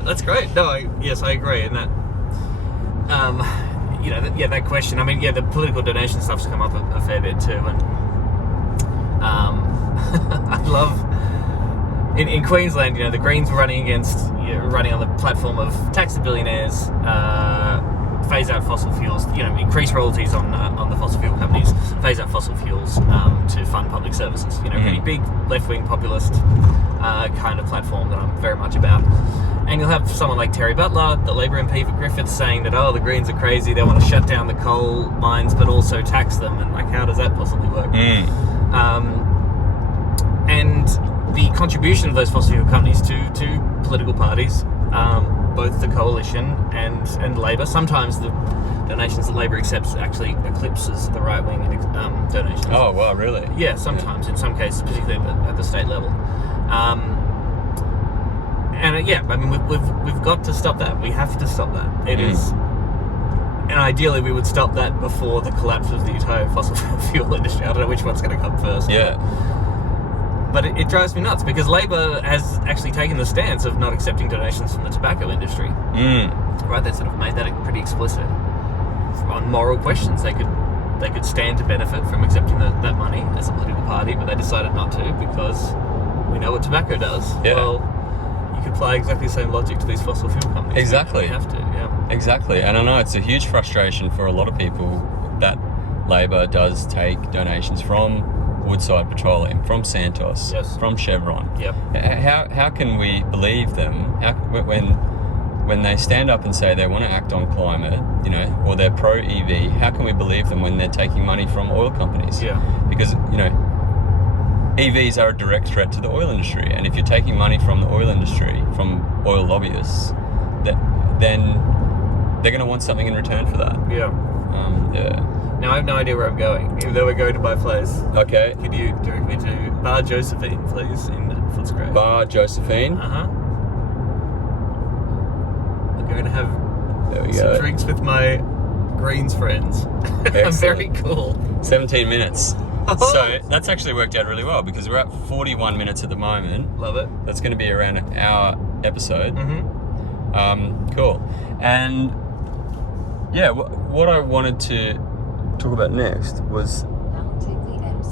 That's great. No, I agree. And that, that question. I mean, the political donation stuff's come up a fair bit too. And I love in Queensland. The Greens were running on the platform of tax the billionaires, phase out fossil fuels. Increase royalties on the fossil fuel companies, phase out fossil fuels to fund public services. Pretty big left-wing populist kind of platform that I'm very much about. And you'll have someone like Terry Butler, the Labor MP for Griffith, saying that, the Greens are crazy, they want to shut down the coal mines but also tax them, and like, how does that possibly work? And the contribution of those fossil fuel companies to political parties, both the coalition and Labor. Sometimes the donations that Labor accepts actually eclipses the right-wing donations. Oh, wow, really? Yeah, sometimes, in some cases, particularly at the state level. We've got to stop that. We have to stop that. It is, and ideally we would stop that before the collapse of the entire fossil fuel industry. I don't know which one's going to come first. Yeah. But it drives me nuts because Labor has actually taken the stance of not accepting donations from the tobacco industry. Right, they sort of made that pretty explicit. On moral questions, they could stand to benefit from accepting that money as a political party, but they decided not to because we know what tobacco does. Yeah. Well, you could apply exactly the same logic to these fossil fuel companies. Exactly. You have to, yeah. Exactly. And I know it's a huge frustration for a lot of people that Labor does take donations from Woodside Petroleum, from Santos, Yes. from Chevron. Yep. How can we believe them when they stand up and say they want to act on climate, or they're pro EV? How can we believe them when they're taking money from oil companies? Yeah. Because EVs are a direct threat to the oil industry, and if you're taking money from the oil industry, from oil lobbyists, then they're going to want something in return for that. Yeah. Yeah. Now, I have no idea where I'm going, even though we're going to my place. Okay. Could you direct me to Bar Josephine, please, in Footscray? Bar Josephine. Uh-huh. I'm going to have There we some go. drinks with my Greens friends. I'm Excellent. very cool. 17 minutes. Oh. So that's actually worked out really well because we're at 41 minutes at the moment. Love it. That's going to be around an hour episode. Mm-hmm. Cool. And yeah, what I wanted to talk about next was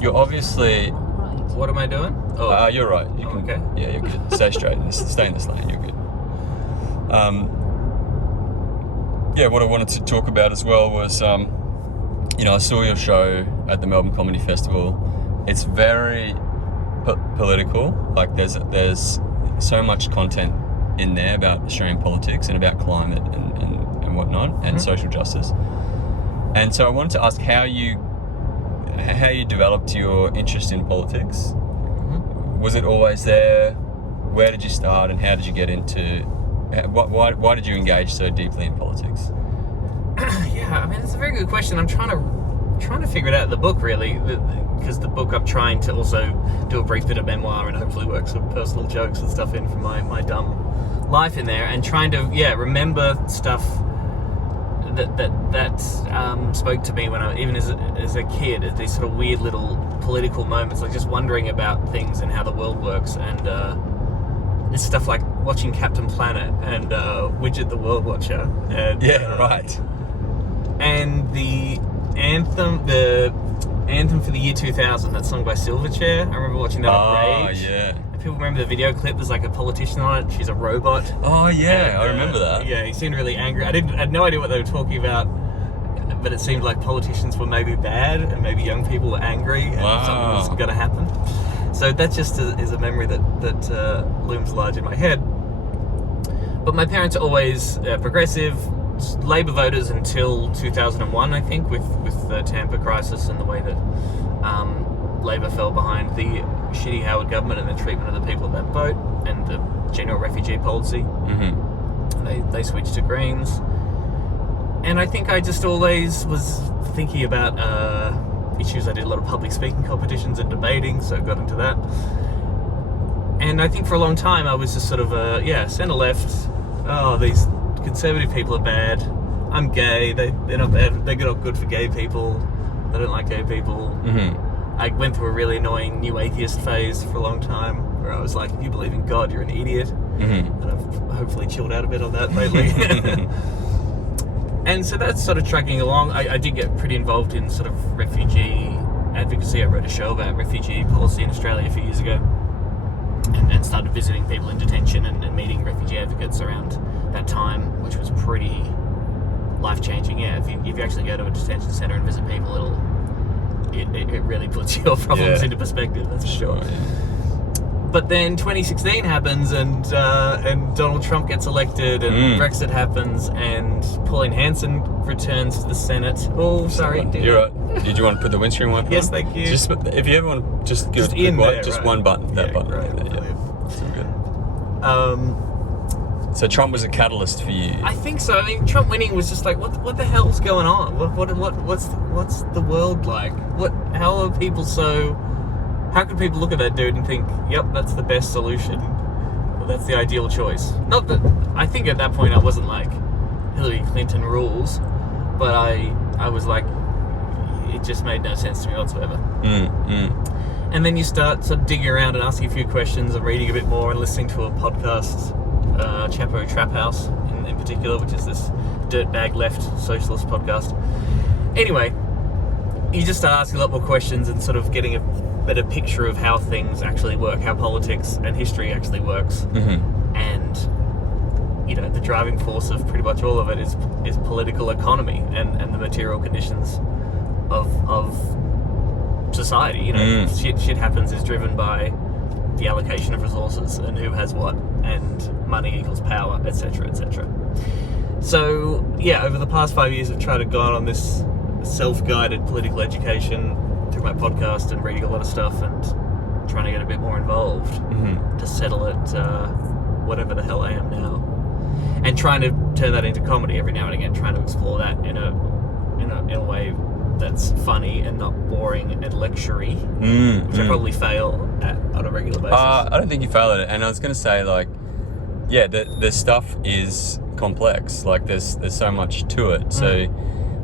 you're obviously... What am I doing? Oh, you're right. You can, okay. Yeah, you're good. Stay straight. Stay in this lane. You're good. Yeah, what I wanted to talk about as well was, I saw your show at the Melbourne Comedy Festival. It's very political. Like there's so much content in there about Australian politics and about climate and whatnot and social justice. And so I wanted to ask how you developed your interest in politics. Was it always there? Where did you start, and how did you get into? Why did you engage so deeply in politics? Yeah, I mean, it's a very good question. I'm trying to figure it out in the book, really, because the book I'm trying to also do a brief bit of memoir and hopefully work some personal jokes and stuff in from my dumb life in there, and trying to remember stuff that spoke to me when I, even as a kid, at these sort of weird little political moments, like just wondering about things and how the world works, and it's stuff like watching Captain Planet and Widget the World Watcher. And, Right. And the anthem for the year 2000, that song by Silverchair. I remember watching that on Rage. Yeah. People remember the video clip. There's like a politician on it. She's a robot. Oh yeah, And, I remember that. Yeah, he seemed really angry. I had no idea what they were talking about, but it seemed like politicians were maybe bad and maybe young people were angry and something was going to happen. So that just is a memory that looms large in my head. But my parents are always progressive, Labor voters until 2001, I think, with the Tampa crisis and the way that Labor fell behind the shitty Howard government and the treatment of the people of that boat and the general refugee policy. They switched to Greens. And I think I just always was thinking about issues. I did a lot of public speaking competitions and debating, so I got into that. And I think for a long time I was just sort of, centre-left. Oh, these conservative people are bad. I'm gay. They're not bad. They're not good for gay people. They don't like gay people. I went through a really annoying new atheist phase for a long time where I was like, if you believe in God, you're an idiot. And I've hopefully chilled out a bit on that lately. And so that's sort of tracking along. I did get pretty involved in sort of refugee advocacy. I wrote a show about refugee policy in Australia a few years ago and started visiting people in detention and meeting refugee advocates around that time, which was pretty life-changing. Yeah, if you actually go to a detention centre and visit people, it really puts your problems into perspective, that's for sure. But then 2016 happens and Donald Trump gets elected and Brexit happens and Pauline Hanson returns to the Senate. Oh, sorry. You're right. Did you want to put the windscreen wiper on? Yes, thank you. Just if you ever want, just give us a quick in one, there, just right. one button. That Yeah, button. great. Right there, yeah. So good. So Trump was a catalyst for you. I think so. I mean, Trump winning was just like, what the hell's going on? What's the world like? How are people so? How can people look at that dude and think, yep, that's the best solution? Well, that's the ideal choice. Not that I think at that point I wasn't like Hillary Clinton rules, but I was like, it just made no sense to me whatsoever. And then you start sort of digging around and asking a few questions and reading a bit more and listening to a podcast, Chapo Trap House in particular, which is this dirtbag left socialist podcast. Anyway, you just start asking a lot more questions and sort of getting a better picture of how things actually work, how politics and history actually works. And the driving force of pretty much all of it is political economy and the material conditions of society. Shit happens is driven by the allocation of resources and who has what, and money equals power, etc., etc. So yeah, over the past 5 years I've tried to go on this self-guided political education through my podcast and reading a lot of stuff and trying to get a bit more involved to settle it whatever the hell I am now, and trying to turn that into comedy every now and again, trying to explore that in a way that's funny and not boring and lectury, which I probably fail at on a regular basis. I don't think you fail at it, and I was going to say, like, yeah, the stuff is complex. Like, there's so much to it. So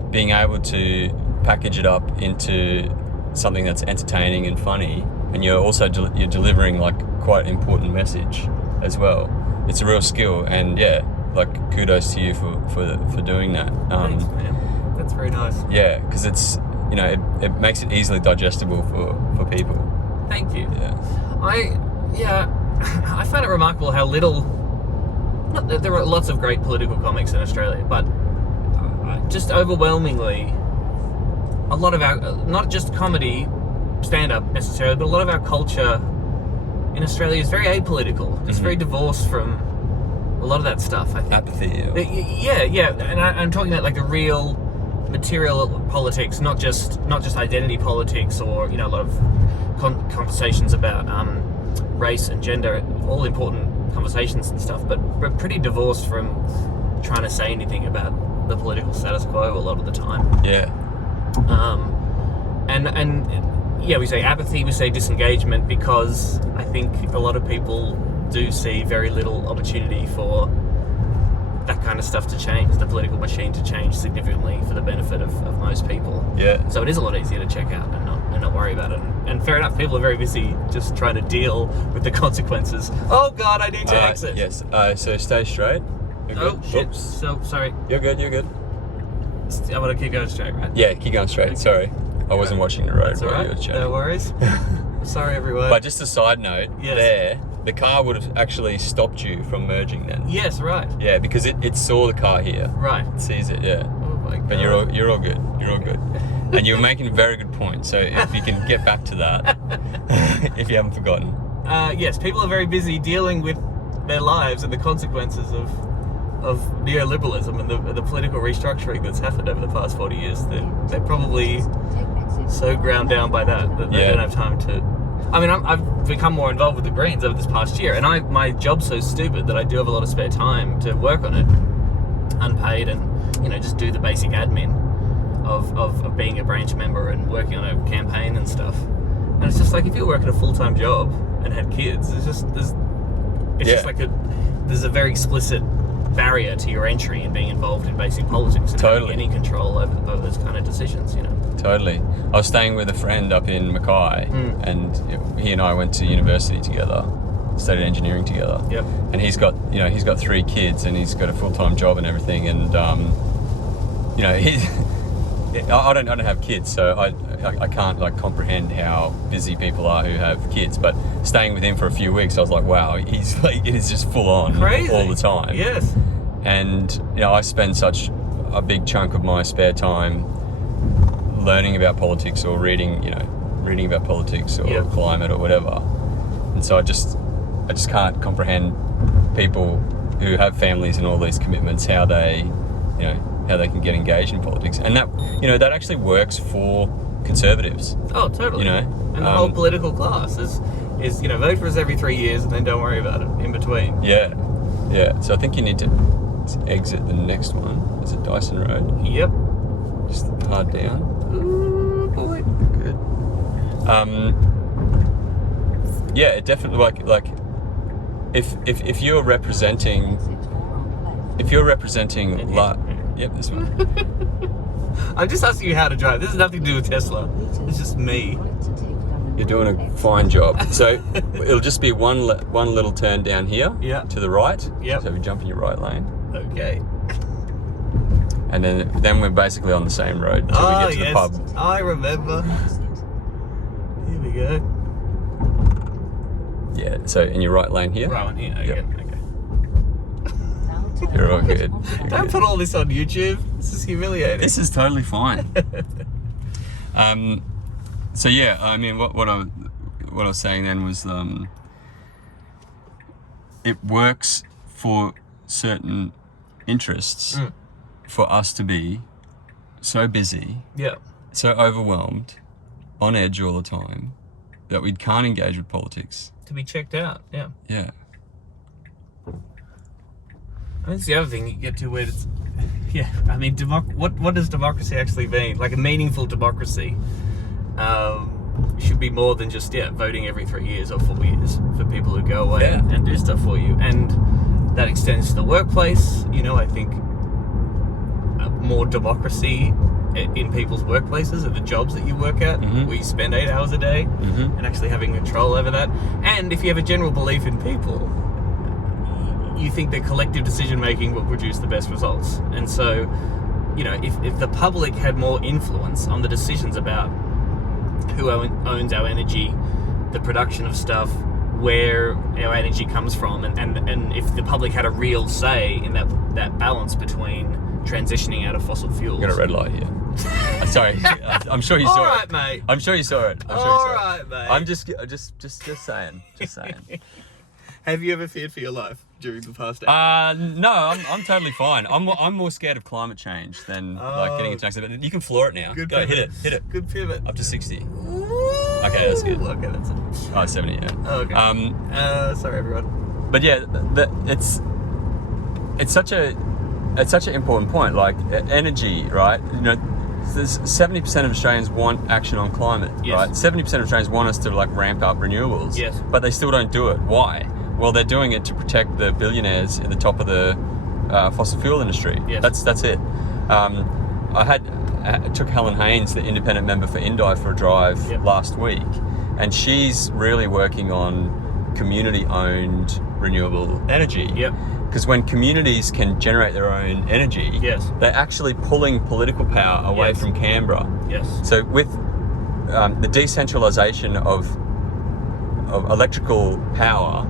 being able to package it up into something that's entertaining and funny, and you're also you're delivering like quite an important message as well. It's a real skill, and yeah, like kudos to you for doing that. Thanks, man. That's very nice. Yeah, because it's it makes it easily digestible for people. Thank you. Yeah. I find it remarkable how little. Not that there are lots of great political comics in Australia, but just overwhelmingly, a lot of our, not just comedy, stand-up necessarily, but a lot of our culture in Australia is very apolitical. It's very divorced from a lot of that stuff, I think. Apathy. Yeah. And I'm talking about like the real material politics, not just identity politics, or a lot of conversations about race and gender, all important conversations and stuff, but pretty divorced from trying to say anything about the political status quo a lot of the time. Yeah. And yeah, we say apathy, we say disengagement, because I think a lot of people do see very little opportunity for that kind of stuff to change, the political machine to change significantly for the benefit of most people. Yeah. So it is a lot easier to check out and not worry about it. And fair enough, people are very busy just trying to deal with the consequences. Oh God, I need to exit. Yes. So stay straight. You're Oh good. shit. Oops. So sorry. You're good. I'm gonna keep going straight, right? Yeah, keep going straight. Sorry, I wasn't watching the road That's all while you right. were chatting. No worries. Sorry, everyone. But just a side note, Yes. the car would have actually stopped you from merging then. Yes, right. Yeah, because it saw the car here. Right. It sees it, yeah. Oh my God. But you're all good. You're all good. And you're making a very good point. So if you can get back to that, if you haven't forgotten. Yes, people are very busy dealing with their lives and the consequences of neoliberalism and the political restructuring that's happened over the past 40 years. They're probably so ground down by that they don't have time to. I mean, I've become more involved with the Greens over this past year, and my job's so stupid that I do have a lot of spare time to work on it, unpaid, and just do the basic admin of being a branch member and working on a campaign and stuff. And it's just like, if you're working a full-time job and had kids, there's a very explicit barrier to your entry in being involved in basic politics and having any control over those kind of decisions. Totally. I was staying with a friend up in Mackay, and he and I went to university together, studied engineering together. Yep. And he's got 3 kids, and he's got a full-time job and everything. And I don't have kids, so I can't like comprehend how busy people are who have kids. But staying with him for a few weeks, I was like, wow, he's like, it is just full on Crazy. all the time. Yes. And I spend such a big chunk of my spare time learning about politics or reading about politics or climate or whatever. And so I just can't comprehend people who have families and all these commitments, how they how they can get engaged in politics, and that that actually works for conservatives. Oh, totally. And the whole political class is vote for us every 3 years and then don't worry about it in between. Yeah. So I think you need to exit the next one. Is it Dyson Road? Yep. Just hard down. Ooh, boy. Good. Yeah, it definitely like if you're representing yep, this one. I'm just asking you how to drive. This has nothing to do with Tesla. It's just me. You're doing a fine job. So it'll just be one little turn down here to the right. Yep. So we jump in your right lane. Okay. And then we're basically on the same road until we get to the pub. I remember. Here we go. Yeah, so in your right lane here. Right one here. Okay. Yep. Okay. You're all good. Don't put all this on YouTube. This is humiliating. This is totally fine. So yeah, I mean, what I was saying then was, it works for certain interests for us to be so busy, so overwhelmed, on edge all the time, that we can't engage with politics. To be checked out, yeah. Yeah. I mean, it's the other thing you get to where it's, I mean, what does democracy actually mean? Like a meaningful democracy should be more than just, voting every 3 years or 4 years for people who go away and do stuff for you. And that extends to the workplace. I think more democracy in people's workplaces and the jobs that you work at, where you spend 8 hours a day, and actually having control over that. And if you have a general belief in people, you think that collective decision making will produce the best results. And so, if the public had more influence on the decisions about who owns our energy, the production of stuff, where our energy comes from, and if the public had a real say in that balance between transitioning out of fossil fuels. Got a red light here. Sorry, I'm sure you saw it. All right, mate. I'm sure you saw it. All right, mate. I'm just saying. Have you ever feared for your life during the past No, I'm totally fine. I'm more scared of climate change than getting into an accident. You can floor it now. Good Go, pivot. hit it. Good pivot. Up to 60. Ooh. Okay, that's good. Okay, that's it. Oh, 70, yeah. Oh, okay. Sorry, everyone. But yeah, it's such an important point. Like energy, right? There's 70% of Australians want action on climate, right? 70% of Australians want us to ramp up renewables, but they still don't do it. Why? Well, they're doing it to protect the billionaires at the top of the fossil fuel industry. That's it. I took Helen Haynes, the independent member for Indi, for a drive last week, and she's really working on community-owned renewable energy. Because when communities can generate their own energy, they're actually pulling political power away from Canberra. So with the decentralisation of electrical power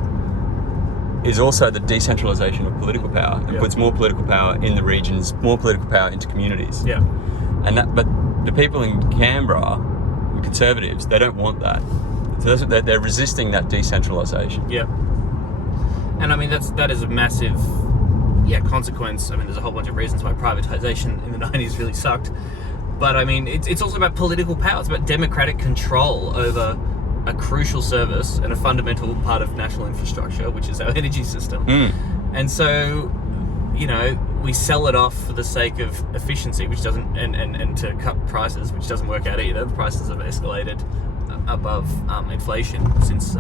is also the decentralisation of political power, and puts more political power in the regions, more political power into communities. But the people in Canberra, the Conservatives, they don't want that. So they're resisting that decentralisation. And I mean, that is a massive consequence. I mean, there's a whole bunch of reasons why privatisation in the 90s really sucked. But I mean, it's also about political power. It's about democratic control over a crucial service and a fundamental part of national infrastructure, which is our energy system. And so, we sell it off for the sake of efficiency, which doesn't, and to cut prices, which doesn't work out either. The prices have escalated above inflation since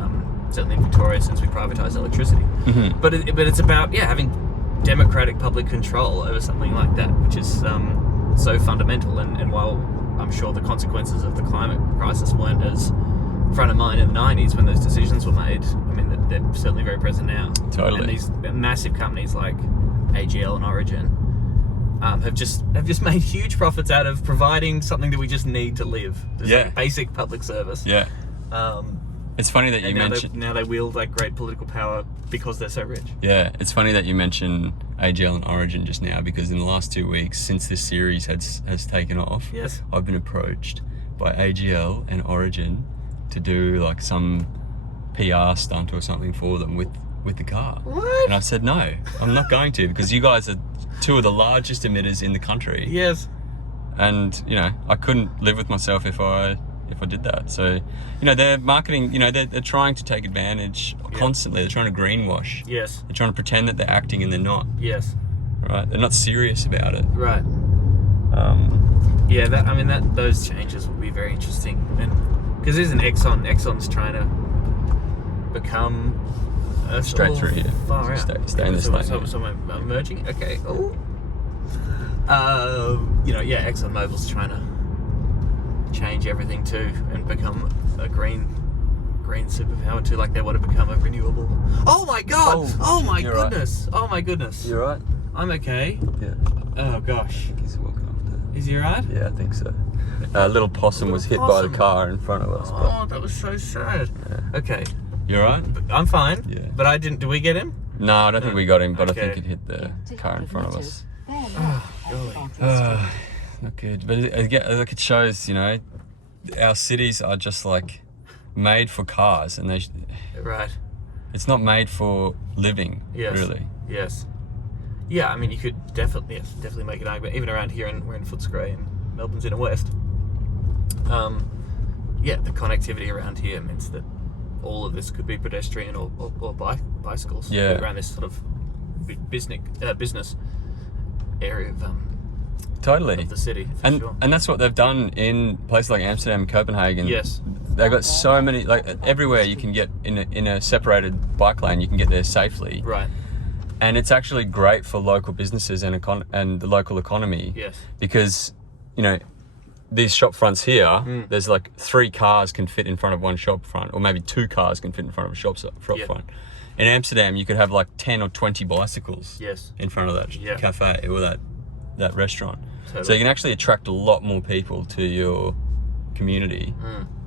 certainly in Victoria, since we privatised electricity. But it's about having democratic public control over something like that, which is so fundamental. And while I'm sure the consequences of the climate crisis weren't as front of mind in the 90s when those decisions were made, I mean, they're certainly very present now. Totally. And these massive companies like AGL and Origin have just made huge profits out of providing something that we just need to live. Just like basic public service. It's funny that you mentioned... Now they wield great political power because they're so rich. Yeah, it's funny that you mention AGL and Origin just now, because in the last 2 weeks, since this series has taken off, I've been approached by AGL and Origin to do some PR stunt or something for them with with the car. What? And I said, no, I'm not going to, because you guys are two of the largest emitters in the country. Yes. And, you know, I couldn't live with myself if I did that. So, you know, they're marketing, you know, they're trying to take advantage constantly. They're trying to greenwash. Yes. They're trying to pretend that they're acting and they're not. Yes. Right? They're not serious about it. Right. Yeah, those changes will be very interesting. And because there's an Exxon's trying to become Straight through here. Far out. Stay in this lane. So I'm merging. Okay. Oh. You know, yeah, ExxonMobil's trying to change everything too and become a green superpower too, like they want to become a renewable. Oh my god! Oh my goodness! Right. Oh my goodness! You alright? I'm okay. Yeah. Oh gosh. He's walking off there. Is he alright? Yeah, I think so. A little possum was hit by the car in front of us. Oh, that was so sad. Yeah. Okay. You alright? I'm fine. Yeah. But I didn't. Do we get him? No, I don't think we got him, but Okay. I think it hit the car in front of us. Golly. Not good. But look, it shows, you know, our cities are just like made for cars, and Right. it's not made for living. Yes. Really. Yes. Yeah, I mean, you could definitely make an argument, even around here, and we're in Footscray and Melbourne's inner west. Yeah, the connectivity around here means that all of this could be pedestrian or bicycles. Yeah. Around this sort of business area of Totally. the city. For And sure. and that's what they've done in places like Amsterdam and Copenhagen. Yes. They've got so many, like everywhere you can get in a separated bike lane, you can get there safely. Right. And it's actually great for local businesses and the local economy. Yes. Because, you know, these shop fronts here, there's like 3 cars can fit in front of one shop front, or maybe 2 cars can fit in front of a shop front. In Amsterdam, you could have like 10 or 20 bicycles in front of that cafe or that restaurant. Totally. So you can actually attract a lot more people to your community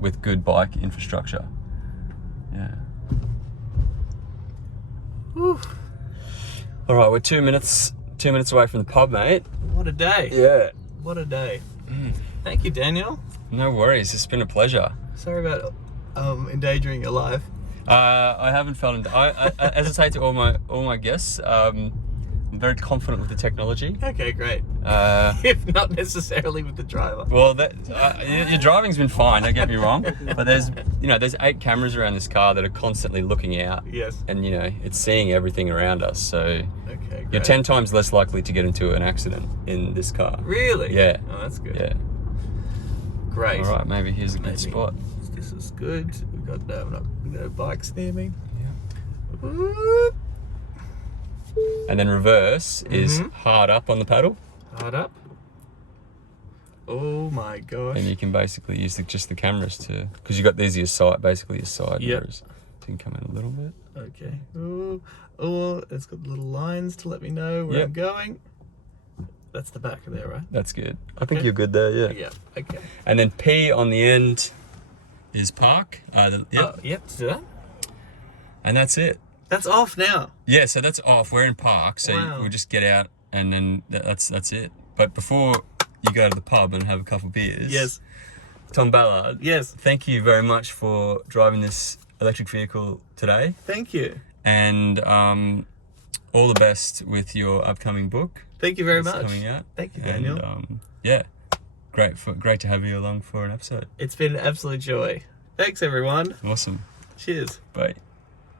with good bike infrastructure. Yeah. Whew. All right, we're 2 minutes away from the pub, mate. What a day. Yeah. What a day. Thank you, Daniel. No worries. It's been a pleasure. Sorry about endangering your life. I haven't felt. I as I say to all my guests, I'm very confident with the technology. Okay, great. If not necessarily with the driver. Well, your driving's been fine. Don't get me wrong, but there's 8 cameras around this car that are constantly looking out. Yes. And you know it's seeing everything around us. So Okay, great. you're 10 times less likely to get into an accident in this car. Really? Yeah. Oh, that's good. Yeah. Great. All right, maybe here's a good spot. This is good. We've got no bikes near me. Yeah. Whoop. And then reverse is hard up on the pedal. Hard up. Oh my gosh. And you can basically use just the cameras because you got these your side mirrors. So you can come in a little bit. Okay. Oh, it's got little lines to let me know where I'm going. That's the back of there, right? That's good. I think you're good there, yeah. Yeah, okay. And then P on the end is park. Yep, do that. And that's it. That's off now. Yeah, so that's off. We're in park, so Wow. we'll just get out and then that's it. But before you go to the pub and have a couple of beers, Yes. Tom Ballard, Yes. thank you very much for driving this electric vehicle today. Thank you. And all the best with your upcoming book. Thank you very that's much. coming out. Thank you, Daniel. And, yeah, great to have you along for an episode. It's been an absolute joy. Thanks, everyone. Awesome. Cheers. Bye.